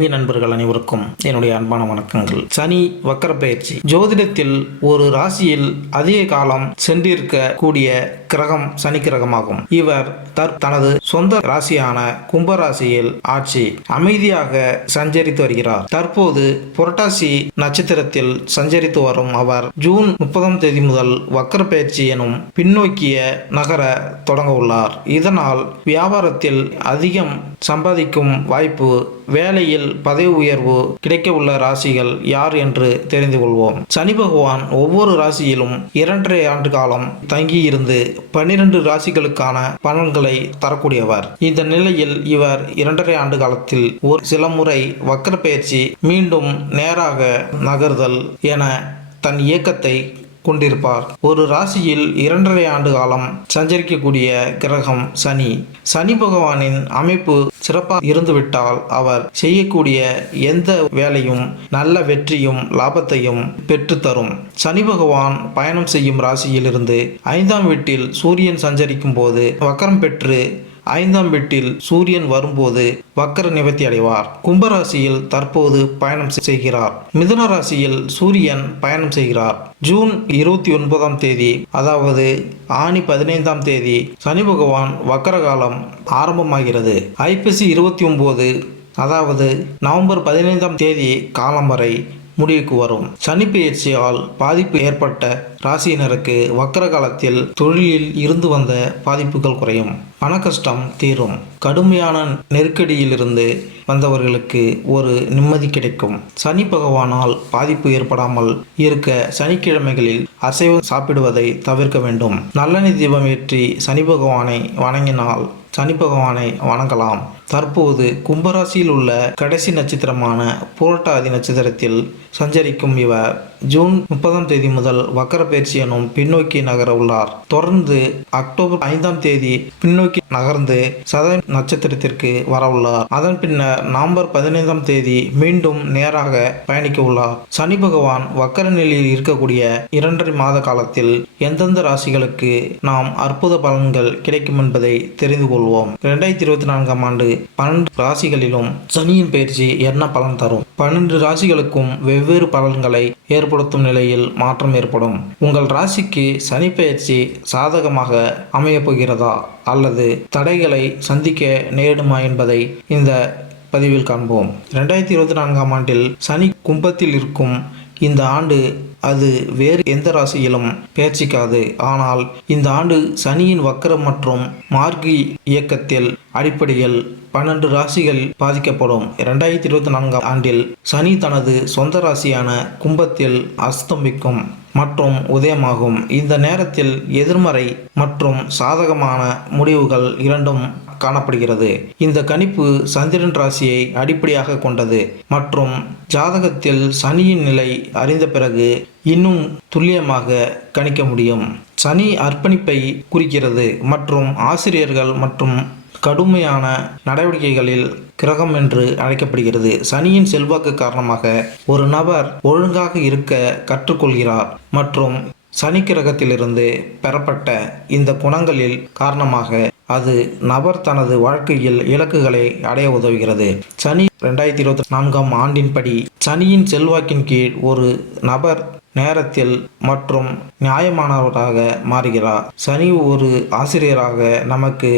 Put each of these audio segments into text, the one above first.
ஆன்மீக நண்பர்கள் அனைவருக்கும் என்னுடைய அன்பான வணக்கங்கள். சனி வக்கர பயிற்சி. ஜோதிடத்தில் ஒரு ராசியில் அதிக காலம் சென்றிருக்க கூடிய கிரகம் சனி கிரகமாகும். இவர் தனது சொந்த ராசியான கும்பராசியில் ஆட்சி அமைதியாக சஞ்சரித்து வருகிறார். தற்போது புரட்டாசி நட்சத்திரத்தில் சஞ்சரித்து வரும் அவர் ஜூன் 30 முதல் வக்கர பயிற்சி எனும் பின்னோக்கிய நகர தொடங்க உள்ளார். இதனால் வியாபாரத்தில் அதிகம் சம்பாதிக்கும் வாய்ப்பு, வேலையில் பதவி உயர்வு கிடைக்க உள்ள ராசிகள் யார் என்று தெரிந்து கொள்வோம். சனி பகவான் ஒவ்வொரு ராசியிலும் 2.5 ஆண்டு காலம் தங்கியிருந்து 12 ராசிகளுக்கான பலன்களை தரக்கூடியவர். இந்த நிலையில் இவர் 2.5 ஆண்டு காலத்தில் ஒரு சில முறை வக்கர பயிற்சி, மீண்டும் நேராக நகர்தல் என தன் இயக்கத்தை கொண்டிருப்பார். ஒரு ராசியில் 2.5 ஆண்டு காலம் சஞ்சரிக்கக்கூடிய கிரகம் சனி. சனி பகவானின் அமைப்பு சிறப்பாக இருந்துவிட்டால் அவர் செய்யக்கூடிய எந்த வேலையும் நல்ல வெற்றியும் லாபத்தையும் பெற்றுத்தரும். சனி பகவான் பயணம் செய்யும் ராசியிலிருந்து 5ஆம் வீட்டில் சூரியன் சஞ்சரிக்கும் போது வக்கரம் பெற்று 5ஆம் வீட்டில் சூரியன் வரும்போது வக்கர நிவர்த்தி அடைவார். கும்பராசியில் தற்போது பயணம் செய்கிறார். மிதுன ராசியில் சூரியன் பயணம் செய்கிறார். ஜூன் 29ஆம் தேதி, அதாவது ஆனி 15ஆம் தேதி சனி பகவான் வக்கர காலம் ஆரம்பமாகிறது. ஐப்பசி 29, அதாவது நவம்பர் 15ஆம் தேதி காலம் வரை முடிவுக்கு வரும். சனி பெயர்ச்சியால் பாதிப்பு ஏற்பட்ட ராசியினருக்கு வக்கர காலத்தில் தொழிலில் இருந்து வந்த பாதிப்புகள் குறையும், பண கஷ்டம் தீரும், கடுமையான நெருக்கடியிலிருந்து வந்தவர்களுக்கு ஒரு நிம்மதி கிடைக்கும். சனி பகவானால் பாதிப்பு ஏற்படாமல் இருக்க சனிக்கிழமைகளில் அசைவம் சாப்பிடுவதை தவிர்க்க வேண்டும். நல்லெண்ணெய் தீபம் ஏற்றி சனி பகவானை வணங்கினால் சனி பகவானை வணங்கலாம். தற்போது கும்பராசியில் உள்ள கடைசி நட்சத்திரமான புரட்டாதி நட்சத்திரத்தில் சஞ்சரிக்கும் இவர் ஜூன் 30ஆம் தேதி முதல் வக்கர பயிற்சி எனும் பின்னோக்கி நகர உள்ளார். தொடர்ந்து அக்டோபர் 5ஆம் தேதி பின்னோக்கி நகர்ந்து சதய நட்சத்திரத்திற்கு வர உள்ளார். அதன் பின்னர் நவம்பர் 15ஆம் தேதி மீண்டும் நேராக பயணிக்க உள்ளார். சனி பகவான் வக்கர நிலையில் இருக்கக்கூடிய 2.5 மாத காலத்தில் எந்தெந்த ராசிகளுக்கு நாம் அற்புத பலன்கள் கிடைக்கும் என்பதை தெரிந்து கொள்வோம். 2024ஆம் ஆண்டு 12 ராசிகளிலும் சனியின் பயிற்சி என்ன பலன் தரும்? 12 ராசிகளுக்கும் வெவ்வேறு பலன்களை ஏற்படுத்தும் நிலையில் மாற்றம் ஏற்படும். உங்கள் ராசிக்கு சனி பயிற்சி சாதகமாக அமையப் போகிறதா அல்லது தடைகளை சந்திக்க நேரிடுமா என்பதை இந்த பதிவில் காண்போம். 2024ஆம் ஆண்டில் சனி கும்பத்தில் இருக்கும் இந்த ஆண்டு அது வேறு எந்த ராசியிலும் பெயர்ச்சிக்காது. ஆனால் இந்த ஆண்டு சனியின் வக்கரம் மற்றும் மார்கி இயக்கத்தில் அடிப்படையில் 12 ராசிகள் பாதிக்கப்படும். 2024ஆம் ஆண்டில் சனி தனது சொந்த ராசியான கும்பத்தில் அஸ்தமிக்கும் மற்றும் உதயமாகும். இந்த நேரத்தில் எதிர்மறை மற்றும் சாதகமான முடிவுகள் இரண்டும் காணப்படுகிறது. இந்த கணிப்பு சந்திரன் ராசியை அடிப்படையாக கொண்டது மற்றும் ஜாதகத்தில் சனியின் நிலை அறிந்த பிறகு இன்னும் துல்லியமாக கணிக்க முடியும். சனி அர்ப்பணிப்பை குறிக்கிறது மற்றும் ஆசிரியர்கள் மற்றும் கடுமையான நடவடிக்கைகளில் கிரகம் என்று அழைக்கப்படுகிறது. சனியின் செல்வாக்கு காரணமாக ஒரு நபர் ஒழுங்காக இருக்க கற்றுக்கொள்கிறார் மற்றும் சனி கிரகத்திலிருந்து பெறப்பட்ட இந்த குணங்களில் காரணமாக அது நபர் தனது வாழ்க்கையில் இலக்குகளை அடைய உதவுகிறது. சனி 2024ஆம் ஆண்டின்படி சனியின் செல்வாக்கின் கீழ் ஒரு நபர் நேரத்தில் மற்றும் நியாயமானவராக மாறுகிறார். சனி ஒரு ஆசிரியராக நமக்கு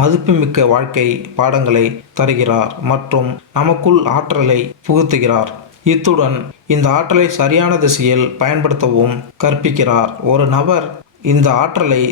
மதிப்புமிக்க வாழ்க்கை பாடங்களை தருகிறார் மற்றும் நமக்குள் ஆற்றலை புகுத்துகிறார். இத்துடன் இந்த ஆற்றலை சரியான திசையில் பயன்படுத்தவும் கற்பிக்கிறார். ஒரு நபர் இந்த ஆற்றலை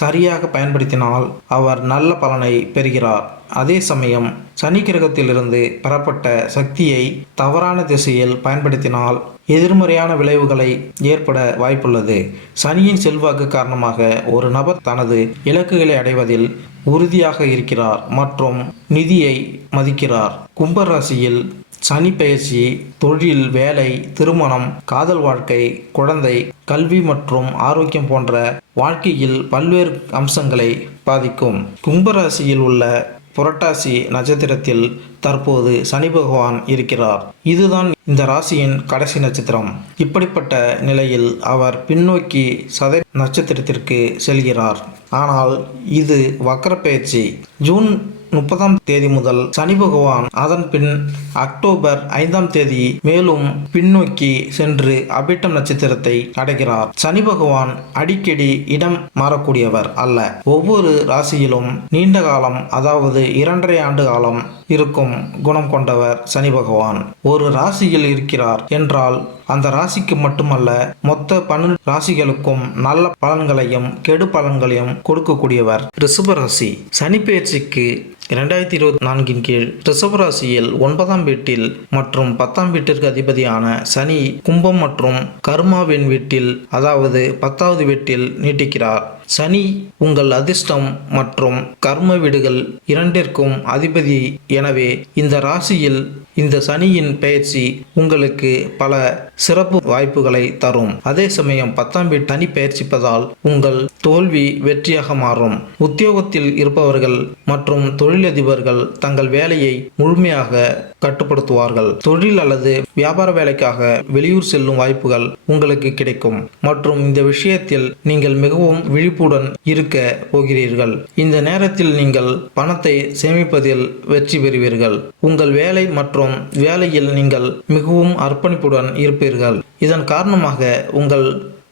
சரியாக பயன்படுத்தினால் அவர் நல்ல பலனை பெறுகிறார். அதே சமயம் சனி கிரகத்திலிருந்து பெறப்பட்ட சக்தியை தவறான திசையில் பயன்படுத்தினால் எதிர்மறையான விளைவுகளை ஏற்பட வாய்ப்புள்ளது. சனியின் செல்வாக்கு காரணமாக ஒரு நபர் தனது இலக்குகளை அடைவதில் உறுதியாக இருக்கிறார் மற்றும் நிதியை மதிக்கிறார். கும்பராசியில் சனி பெயர்ச்சி தொழில், வேலை, திருமணம், காதல் வாழ்க்கை, குழந்தை, கல்வி மற்றும் ஆரோக்கியம் போன்ற வாழ்க்கையில் பல்வேறு அம்சங்களை பாதிக்கும். கும்பராசியில் உள்ள புரட்டாசி நட்சத்திரத்தில் தற்போது சனி பகவான் இருக்கிறார். இதுதான் இந்த ராசியின் கடைசி நட்சத்திரம். இப்படிப்பட்ட நிலையில் அவர் பின்னோக்கி சதய நட்சத்திரத்திற்கு செல்கிறார். ஆனால் இது வக்கர பெயர்ச்சி. ஜூன் 30ஆம் தேதி முதல் சனி பகவான் அதன் பின் அக்டோபர் 5ஆம் தேதி மேலும் பின்னோக்கி சென்று அபிட்டம் நட்சத்திரத்தை அடைகிறார். சனி பகவான் அடிக்கடி இடம் மாறக்கூடியவர் அல்ல. ஒவ்வொரு ராசியிலும் நீண்ட காலம், அதாவது 2.5 ஆண்டு காலம் இருக்கும் குணம் கொண்டவர் சனி பகவான். ஒரு ராசியில் இருக்கிறார் என்றால் அந்த ராசிக்கு மட்டுமல்ல, மொத்த 12 ராசிகளுக்கும் நல்ல பலன்களையும் கெடு பலன்களையும் கொடுக்கக்கூடியவர் ரிஷப ராசி. சனி பெயர்ச்சிக்கு 2024 கீழ் ரிஷபராசியில் 9ஆம் வீட்டில் மற்றும் 10ஆம் வீட்டிற்கு அதிபதியான சனி கும்பம் மற்றும் கர்மாவின் வீட்டில், அதாவது 10வது வீட்டில் நீட்டிக்கிறார். சனி உங்கள் அதிர்ஷ்டம் மற்றும் கர்ம வீடுகள் இரண்டிற்கும் அதிபதி. எனவே இந்த ராசியில் இந்த சனியின் பெயர்ச்சி உங்களுக்கு பல சிறப்பு வாய்ப்புகளை தரும். அதே சமயம் 10ஆம் வீட்டு சனி பெயர்ச்சிப்பதால் உங்கள் தோல்வி வெற்றியாக மாறும். உத்தியோகத்தில் இருப்பவர்கள் மற்றும் தொழிலதிபர்கள் தங்கள் வேலையை முழுமையாக கட்டுப்படுத்துவார்கள். தொழில் அல்லது வியாபார வேலைக்காக வெளியூர் செல்லும் வாய்ப்புகள் உங்களுக்கு கிடைக்கும் மற்றும் இந்த விஷயத்தில் நீங்கள் மிகவும் விழிப்புடன் இருக்க போகிறீர்கள். இந்த நேரத்தில் நீங்கள் பணத்தை சேமிப்பதில் வெற்றி பெறுவீர்கள். உங்கள் வேலை மற்றும் வேலையில் நீங்கள் மிகவும் அர்ப்பணிப்புடன் இருப்பீர்கள். இதன் காரணமாக உங்கள்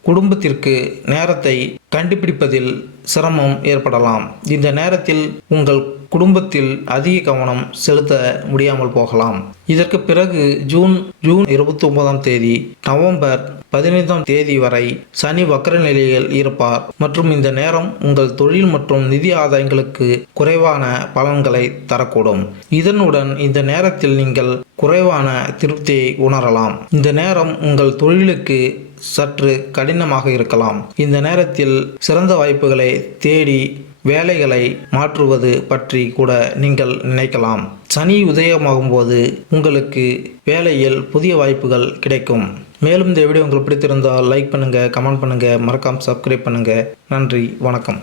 குடும்பத்திற்கு நேரத்தை கண்டுபிடிப்பதில் சிரமம் ஏற்படலாம். இந்த நேரத்தில் உங்கள் குடும்பத்தில் அதிக கவனம் செலுத்த முடியாமல் போகலாம். இதற்கு பிறகு ஜூன் 29ஆம் தேதி நவம்பர் 15ஆம் தேதி வரை சனி வக்ர நிலையில் இருப்பார் மற்றும் இந்த நேரம் உங்கள் தொழில் மற்றும் நிதி ஆதாயங்களுக்கு குறைவான பலன்களை தரக்கூடும். இதனுடன் இந்த நேரத்தில் நீங்கள் குறைவான திருப்தியை உணரலாம். இந்த நேரம் உங்கள் தொழிலுக்கு சற்று கடினமாக இருக்கலாம். இந்த நேரத்தில் சிறந்த வாய்ப்புகளை தேடி வேலைகளை மாற்றுவது பற்றி கூட நீங்கள் நினைக்கலாம். சனி உதயமாகும் போது உங்களுக்கு வேலையில் புதிய வாய்ப்புகள் கிடைக்கும். மேலும் இந்த வீடியோ உங்களுக்கு பிடித்திருந்தால் லைக் பண்ணுங்கள், கமெண்ட் பண்ணுங்கள், மறக்காமல் சப்ஸ்கிரைப் பண்ணுங்கள். நன்றி, வணக்கம்.